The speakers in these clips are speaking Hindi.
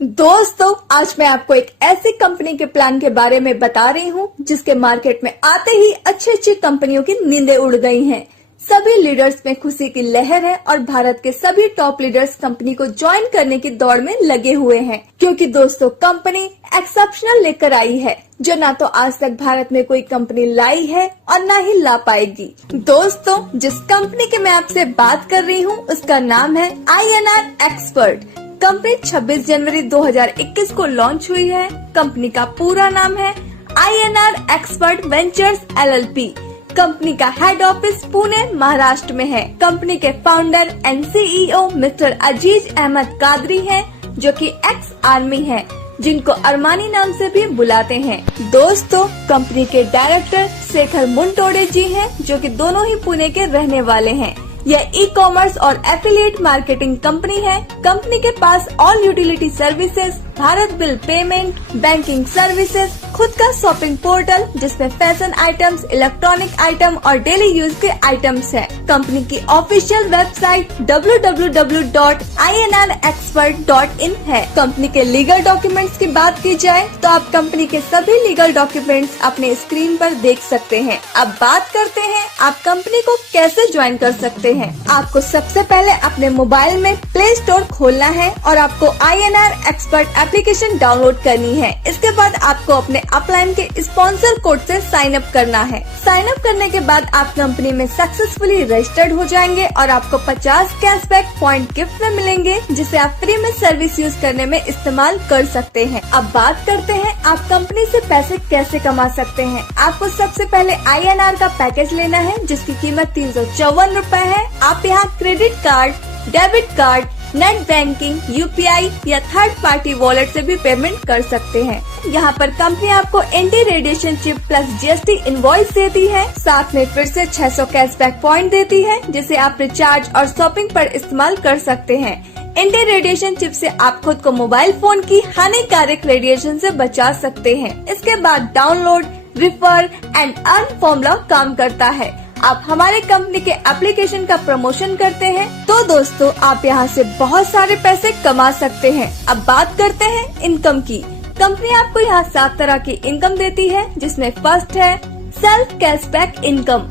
दोस्तों, आज मैं आपको एक ऐसी कंपनी के प्लान के बारे में बता रही हूँ जिसके मार्केट में आते ही अच्छी कंपनियों की नींदें उड़ गई हैं। सभी लीडर्स में खुशी की लहर है और भारत के सभी टॉप लीडर्स कंपनी को ज्वाइन करने की दौड़ में लगे हुए हैं, क्योंकि दोस्तों कंपनी एक्सेप्शनल लेकर आई है जो ना तो आज तक भारत में कोई कंपनी लाई है और ना ही ला पाएगी। दोस्तों, जिस कंपनी की मैं आपसे बात कर रही हूँ उसका नाम है INR एक्सपर्ट। कंपनी 26 जनवरी 2021 को लॉन्च हुई है। कंपनी का पूरा नाम है INR expert ventures LLP। Company का हेड ऑफिस पुणे महाराष्ट्र में है। कंपनी के फाउंडर एंड CEO मिस्टर अजीज अहमद कादरी हैं, जो कि एक्स आर्मी है, जिनको अरमानी नाम से भी बुलाते हैं। दोस्तों, कंपनी के डायरेक्टर शेखर मुंटोडे जी हैं, जो कि दोनों ही पुणे के रहने वाले हैं। यह ई-कॉमर्स और एफिलिएट मार्केटिंग कंपनी है। कंपनी के पास all utility services, Bharat bill payment, banking services, खुद का शॉपिंग पोर्टल जिसमें फैशन आइटम्स, इलेक्ट्रॉनिक आइटम और डेली यूज के आइटम्स है। कंपनी की ऑफिशियल वेबसाइट www.inrexpert.in है। कंपनी के लीगल डॉक्यूमेंट्स की बात की जाए तो आप कंपनी के सभी लीगल डॉक्यूमेंट्स अपने स्क्रीन पर देख सकते हैं। अब बात करते हैं आप कंपनी को कैसे ज्वाइन कर सकते हैं। आपको सबसे पहले अपने मोबाइल में प्ले स्टोर खोलना है और आपको INR एक्सपर्ट एप्लीकेशन डाउनलोड करनी है। इसके बाद आपको अपने अपलाइन के स्पॉन्सर कोड से साइन अप करना है। साइन अप करने के बाद आप कंपनी में सक्सेसफुली रजिस्टर्ड हो जाएंगे और आपको 50 कैशबैक पॉइंट गिफ्ट में मिलेंगे, जिसे आप फ्री में सर्विस यूज करने में इस्तेमाल कर सकते हैं। अब बात करते हैं आप कंपनी से पैसे कैसे कमा सकते हैं। आपको सबसे पहले INR का पैकेज लेना है, जिसकी कीमत 354 रूपए है। आप यहाँ credit card, debit card, net banking, UPI या थर्ड पार्टी वॉलेट से भी पेमेंट कर सकते हैं। यहाँ पर कंपनी आपको anti radiation chip plus GST invoice देती है। साथ में फिर से 600 कैशबैक पॉइंट देती है, जिसे आप रिचार्ज और शॉपिंग पर इस्तेमाल कर सकते हैं। एंटी रेडिएशन चिप से आप खुद को मोबाइल फोन की हानिकारक रेडिएशन से बचा सकते हैं। इसके बाद download, refer and earn formula काम करता है। आप हमारे कंपनी के एप्लीकेशन का प्रमोशन करते हैं तो दोस्तों आप यहाँ से बहुत सारे पैसे कमा सकते हैं। अब बात करते हैं इनकम की। कंपनी आपको यहाँ 7 तरह की इनकम देती है, जिसमें फर्स्ट है सेल्फ कैशबैक इनकम,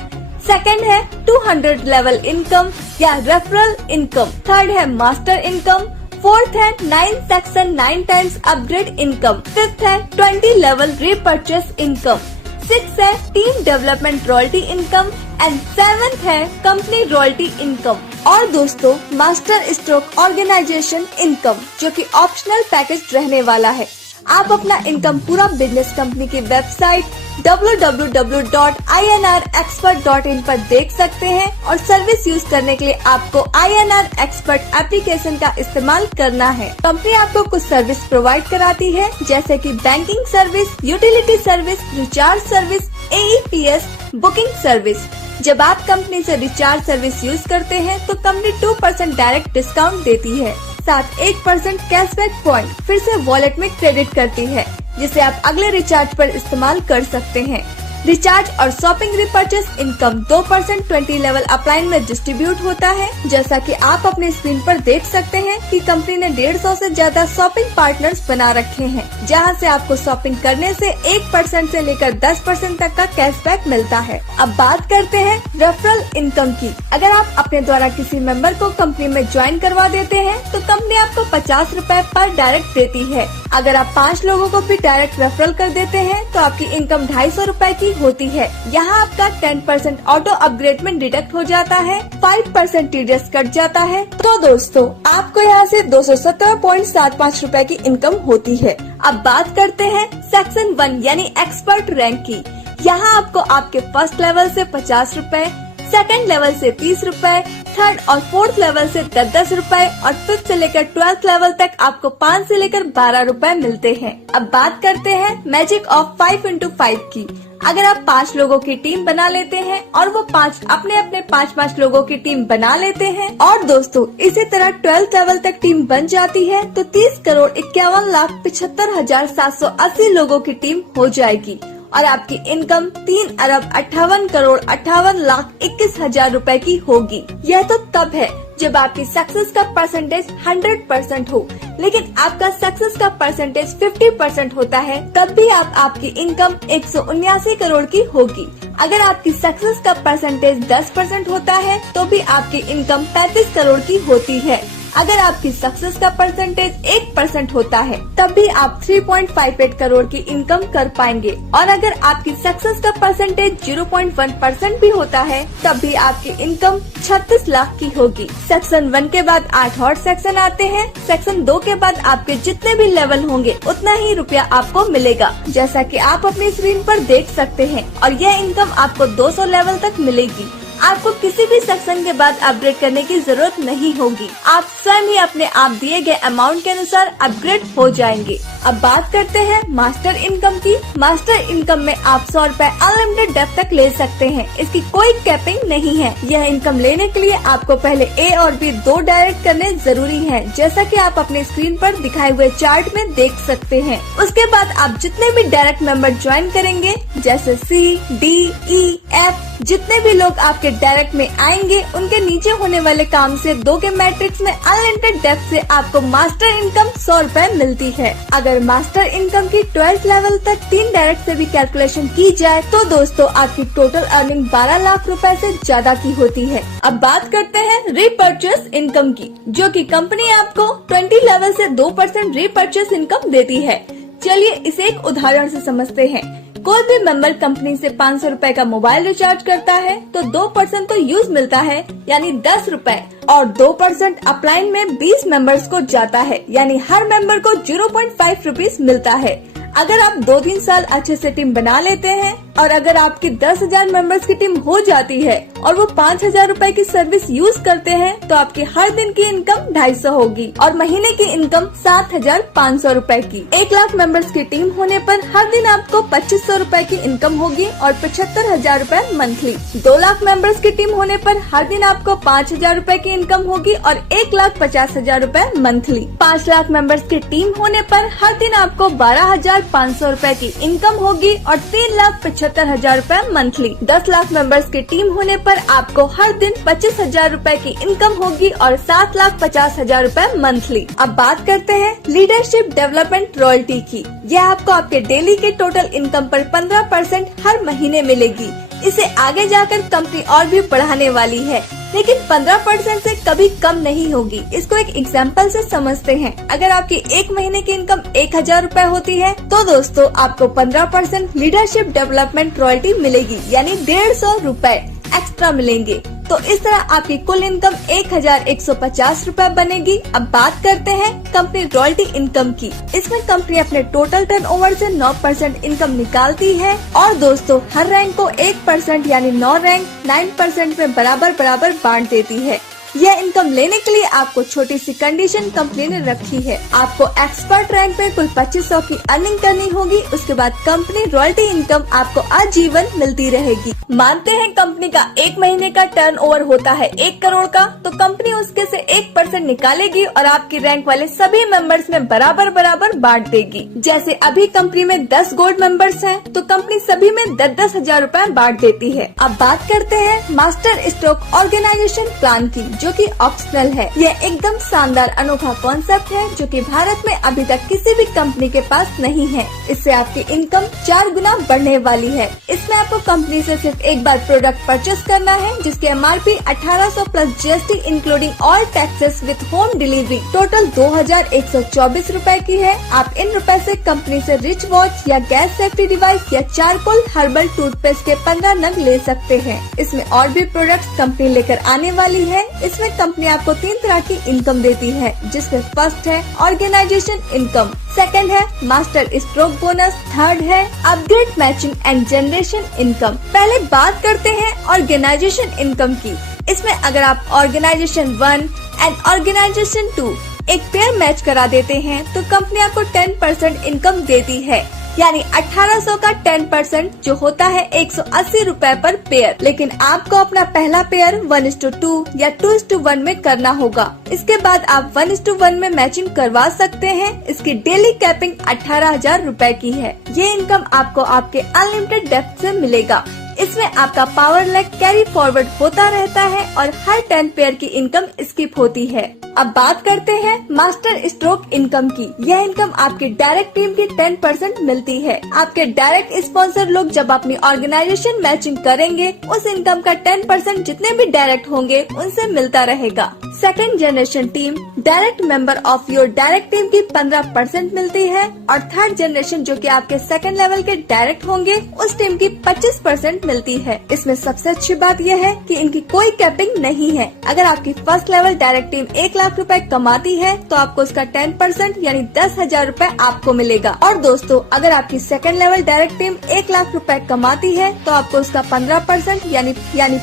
सेकंड है 200 लेवल इनकम या रेफरल इनकम, थर्ड है मास्टर इनकम, फोर्थ है 9 section 9 times upgrade income, fifth है 20 लेवल रीपर्चेस इनकम, 6 है team development royalty income and 7th है कंपनी रॉयल्टी इनकम। और दोस्तों मास्टर स्ट्रोक ऑर्गेनाइजेशन इनकम, जो कि ऑप्शनल पैकेज रहने वाला है। आप अपना इनकम पूरा बिजनेस कंपनी की वेबसाइट www.inrexpert.in पर देख सकते हैं और सर्विस यूज करने के लिए आपको INR एक्सपर्ट एप्लीकेशन का इस्तेमाल करना है। कंपनी आपको कुछ सर्विस प्रोवाइड कराती है, जैसे कि banking service, utility service, recharge service, AEPS, booking service. जब आप कंपनी से रिचार्ज सर्विस यूज करते हैं तो कंपनी 2% डायरेक्ट डिस्काउंट देती है, साथ 1% कैशबैक पॉइंट फिर से वॉलेट में क्रेडिट करती है, जिसे आप अगले रिचार्ज पर इस्तेमाल कर सकते हैं। रिचार्ज और shopping repurchase income 2% 20 level upline में डिस्ट्रीब्यूट होता है। जैसा कि आप अपने स्क्रीन पर देख सकते हैं कि कंपनी ने 150 से ज्यादा शॉपिंग पार्टनर्स बना रखे हैं, जहां से आपको शॉपिंग करने से 1% से लेकर 10% तक का कैशबैक मिलता है। अब बात करते हैं रेफरल इनकम की। अगर आप अपने द्वारा किसी मेंबर को कंपनी में ज्वाइन करवा देते हैं तो कंपनी आपको 50 रूपए पर डायरेक्ट देती है। अगर आप 5 लोगों को भी डायरेक्ट रेफरल कर देते हैं तो आपकी इनकम 250 रूपए की होती है। यहाँ आपका 10% ऑटो अपग्रेड में डिडक्ट हो जाता है, 5% TDS कट जाता है। तो दोस्तों आपको यहाँ से 217.75 रूपए की इनकम होती है। अब बात करते हैं सेक्शन 1 यानी एक्सपर्ट रैंक की। यहाँ आपको आपके फर्स्ट लेवल से 50 रूपए, सेकंड लेवल से 30 रूपए, थर्ड और फोर्थ लेवल से 10-10 रूपए और फिफ्थ से लेकर 12th लेवल तक आपको 5 से लेकर 12 रूपए मिलते हैं। अब बात करते हैं मैजिक ऑफ 5x5 की। अगर आप 5 लोगों की टीम बना लेते हैं और वो 5 अपने अपने 5-5 लोगों की टीम बना लेते हैं और दोस्तों इसी तरह 12th लेवल तक टीम बन जाती है तो 30,51,75,780 लोगों की टीम हो जाएगी और आपकी इनकम 3,58,58,21,000 रूपए की होगी। यह तो तब है जब आपकी सक्सेस का परसेंटेज 100% हो, लेकिन आपका सक्सेस का परसेंटेज 50% होता है, तब भी आपकी इनकम 179 करोड़ की होगी। अगर आपकी सक्सेस का परसेंटेज 10% होता है तो भी आपकी इनकम 35 करोड़ की होती है। अगर आपकी सक्सेस का परसेंटेज 1% होता है तब भी आप 3.58 करोड़ की इनकम कर पाएंगे, और अगर आपकी सक्सेस का परसेंटेज 0.1% भी होता है तब भी आपकी इनकम 36 लाख की होगी। सेक्शन 1 के बाद 8 और सेक्शन आते हैं। सेक्शन 2 के बाद आपके जितने भी लेवल होंगे उतना ही रुपया आपको मिलेगा, जैसा कि आप अपनी स्क्रीन पर देख सकते हैं, और यह इनकम आपको 200 लेवल तक मिलेगी। आपको किसी भी सेक्शन के बाद अपग्रेड करने की जरूरत नहीं होगी, आप स्वयं ही अपने आप दिए गए अमाउंट के अनुसार अपग्रेड हो जाएंगे। अब बात करते हैं मास्टर इनकम की। मास्टर इनकम में आप 100 रूपए अनलिमिटेड डेप्थ तक ले सकते हैं, इसकी कोई कैपिंग नहीं है। यह इनकम लेने के लिए आपको पहले ए और बी 2 डायरेक्ट करने जरूरी है, जैसा कि आप अपने स्क्रीन पर दिखाए हुए चार्ट में देख सकते हैं। उसके बाद आप जितने भी डायरेक्ट मेंबर ज्वाइन करेंगे, जैसे सी, डी, ई, एफ, जितने भी लोग आपके डायरेक्ट में आएंगे, उनके नीचे होने वाले काम से 2 के मैट्रिक्स में अनलिमिटेड डेप्थ से आपको मास्टर इनकम 100 रूपए मिलती है। अगर मास्टर इनकम की 12th लेवल तक 3 डायरेक्ट से भी कैलकुलेशन की जाए तो दोस्तों आपकी टोटल अर्निंग 12 लाख रुपए से ज्यादा की होती है। अब बात करते हैं रीपर्चेस इनकम की, जो कि कंपनी आपको 20 लेवल से 2% रीपर्चेस इनकम देती है। चलिए इसे एक उदाहरण से समझते हैं। कोई भी मेंबर कंपनी से 500 रूपए का मोबाइल रिचार्ज करता है तो 2% तो यूज मिलता है, यानी 10 रूपए, और 2% अपलाइन में 20 मेंबर्स को जाता है, यानी हर मेंबर को 0.5 रुपीज मिलता है। अगर आप 2-3 साल अच्छे से टीम बना लेते हैं, और अगर आपकी 10,000 मेंबर्स की टीम हो जाती है और वो 5,000 रूपए की सर्विस यूज करते हैं, तो आपकी हर दिन की इनकम 250 होगी और महीने की इनकम 7,500 रूपए की। 1 लाख मेंबर्स की टीम होने पर हर दिन आपको 2,500 रूपए की इनकम होगी और 75,000 रूपए मंथली। 2 लाख मेंबर्स की टीम होने पर हर दिन आपको 5,000 रूपए की इनकम होगी और 1,50,000 रूपए मंथली। 5 लाख मेंबर्स की टीम होने पर हर दिन आपको 12,500 रूपए की इनकम होगी और 3,75,000 रूपए मंथली। 10 लाख मेंबर्स की टीम होने पर आपको हर दिन 25,000 रूपए की इनकम होगी और 7,50,000 रूपए मंथली। अब बात करते हैं लीडरशिप डेवलपमेंट रॉयल्टी की। यह आपको आपके डेली के टोटल इनकम पर 15% हर महीने मिलेगी। इसे आगे जाकर कंपनी और भी बढ़ाने वाली है, लेकिन 15% से कभी कम नहीं होगी। इसको एक एग्जाम्पल से समझते हैं। अगर आपकी 1 महीने की इनकम 1,000 रूपए होती है तो दोस्तों आपको 15% लीडरशिप डेवलपमेंट रॉयल्टी मिलेगी, यानी 150 रूपए एक्स्ट्रा मिलेंगे। तो इस तरह आपकी कुल इनकम 1,150 रूपए बनेगी। अब बात करते हैं कंपनी रॉयल्टी इनकम की। इसमें कंपनी अपने टोटल टर्नओवर से 9% इनकम निकालती है, और दोस्तों हर रैंक को 1% यानी 9 रैंक 9% में बराबर बराबर बांट देती है। यह इनकम लेने के लिए आपको छोटी सी कंडीशन कंपनी ने रखी है। आपको एक्सपर्ट रैंक में कुल 2,500 की अर्निंग करनी होगी। उसके बाद कंपनी रॉयल्टी इनकम आपको आजीवन मिलती रहेगी। मानते हैं कंपनी का 1 महीने का टर्नओवर होता है 1 करोड़ का, तो कंपनी उसके से 1% निकालेगी और आपकी रैंक वाले सभी मेंबर्स में बराबर बराबर बांट देगी। जैसे अभी कंपनी में 10 गोल्ड मेंबर्स हैं, तो कंपनी सभी में 10,000 रूपए बांट देती है। अब बात करते हैं मास्टर स्ट्रोक ऑर्गेनाइजेशन प्लान की, जो कि ऑप्शनल है। यह एकदम शानदार अनोखा कॉन्सेप्ट है जो कि भारत में अभी तक किसी भी कंपनी के पास नहीं है। इससे आपकी इनकम 4 गुना बढ़ने वाली है। इसमें आपको कंपनी से सिर्फ एक बार प्रोडक्ट परचेस करना है, जिसकी MRP 1,800 plus GST including all taxes with home delivery total 2,124 रूपए की है। आप इन रुपए से कंपनी से रिच वॉच या गैस सेफ्टी डिवाइस या चारकोल हर्बल टूथपेस्ट के 15 नग ले सकते हैं। इसमें और भी प्रोडक्ट्स कंपनी लेकर आने वाली है। इसमें कंपनी आपको 3 तरह की इनकम देती है, जिसमें फर्स्ट है ऑर्गेनाइजेशन इनकम, सेकंड है मास्टर स्ट्रोक बोनस, थर्ड है upgrade matching and generation income. पहले बात करते हैं ऑर्गेनाइजेशन इनकम की। इसमें अगर आप ऑर्गेनाइजेशन 1 एंड ऑर्गेनाइजेशन 2 एक पेयर मैच करा देते हैं तो कंपनी आपको 10% इनकम देती है, यानी 1,800 का 10% जो होता है 180 रूपए पर पेयर। लेकिन आपको अपना पहला पेयर 1:2 या 2:1 में करना होगा। इसके बाद आप 1:1 में मैचिंग करवा सकते हैं। इसकी डेली कैपिंग 18,000 रूपए की है। ये इनकम आपको आपके अनलिमिटेड डेप्थ से मिलेगा। इसमें आपका पावर लेग कैरी फॉरवर्ड होता रहता है और हर 10 पेयर की इनकम स्किप होती है। अब बात करते हैं मास्टर स्ट्रोक इनकम की। यह इनकम आपकी डायरेक्ट टीम की 10% मिलती है। आपके डायरेक्ट स्पॉन्सर लोग जब अपनी ऑर्गेनाइजेशन मैचिंग करेंगे, उस इनकम का 10% जितने भी डायरेक्ट होंगे उनसे मिलता रहेगा। Second generation team direct member of your direct team की 15% मिलती है और थर्ड जनरेशन जो कि आपके सेकंड लेवल के डायरेक्ट होंगे, उस टीम की 25% मिलती है। इसमें सबसे अच्छी बात यह है कि इनकी कोई कैपिंग नहीं है। अगर आपकी first level direct team 1 lakh रुपए कमाती है तो आपको उसका 10% यानी 10,000 रुपए आपको मिलेगा। और दोस्तों, अगर आपकी second level direct team 1 lakh रुपए कमाती है तो आपको उसका 15% यानी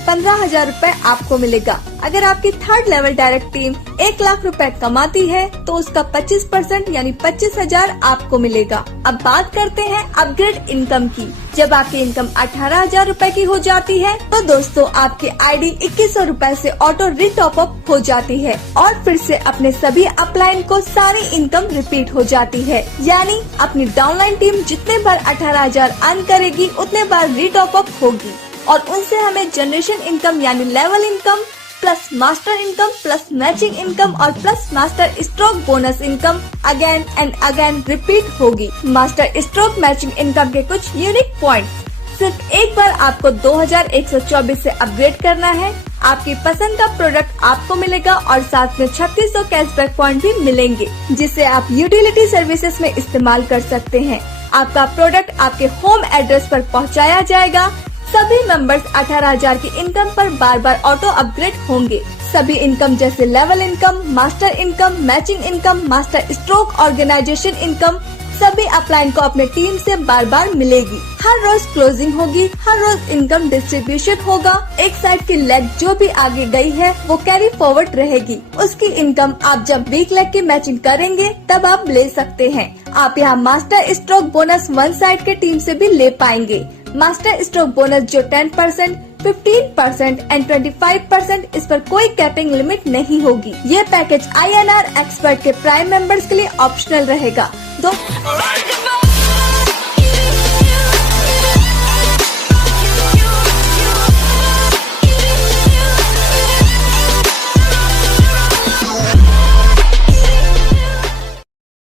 15,000 रुपए आपको मिलेगा। अगर आपकी third level direct team 1 lakh रुपए कमाती है तो उसका 25% यानी 25,000 आपको मिलेगा। अब बात करते हैं अपग्रेड इनकम की। जब आपकी इनकम 18,000 रुपए की हो जाती है तो दोस्तों आपकी आईडी 2100 रुपए से ऑटो रीटॉप अप हो जाती है और फिर से अपने सभी अपलाइन को सारी इनकम रिपीट हो जाती है। यानी अपनी डाउनलाइन टीम जितने बार 18,000 अर्न करेगी उतने बार रीटॉप अप होगी और उनसे हमें जनरेशन इनकम यानी level income plus master income plus matching income और plus master stroke bonus income again and again repeat होगी। मास्टर स्ट्रोक मैचिंग इनकम के कुछ यूनिक पॉइंट्स। सिर्फ एक बार आपको 2124 से अपग्रेड करना है। आपकी पसंद का प्रोडक्ट आपको मिलेगा और साथ में 3600 कैशबैक पॉइंट भी मिलेंगे, जिसे आप यूटिलिटी सर्विसेज में इस्तेमाल कर सकते हैं। आपका प्रोडक्ट आपके होम एड्रेस पर पहुंचाया जाएगा। सभी मेंबर्स 18,000 की इनकम पर बार बार ऑटो अपग्रेड होंगे। सभी इनकम जैसे level income, master income, matching income, master stroke, organisation income सभी अपलाइन को अपने टीम से बार बार मिलेगी। हर रोज क्लोजिंग होगी, हर रोज इनकम डिस्ट्रीब्यूशन होगा। एक साइड की लेग जो भी आगे गई है वो कैरी फॉरवर्ड रहेगी। उसकी इनकम आप जब वीक लेग की मैचिंग करेंगे तब आप ले सकते हैं। आप यहाँ master stroke bonus one side के टीम से भी ले पाएंगे। मास्टर स्ट्रोक बोनस जो 10%, 15% एंड 25%, इस पर कोई कैपिंग लिमिट नहीं होगी। ये पैकेज INR एक्सपर्ट के प्राइम मेंबर्स के लिए ऑप्शनल रहेगा।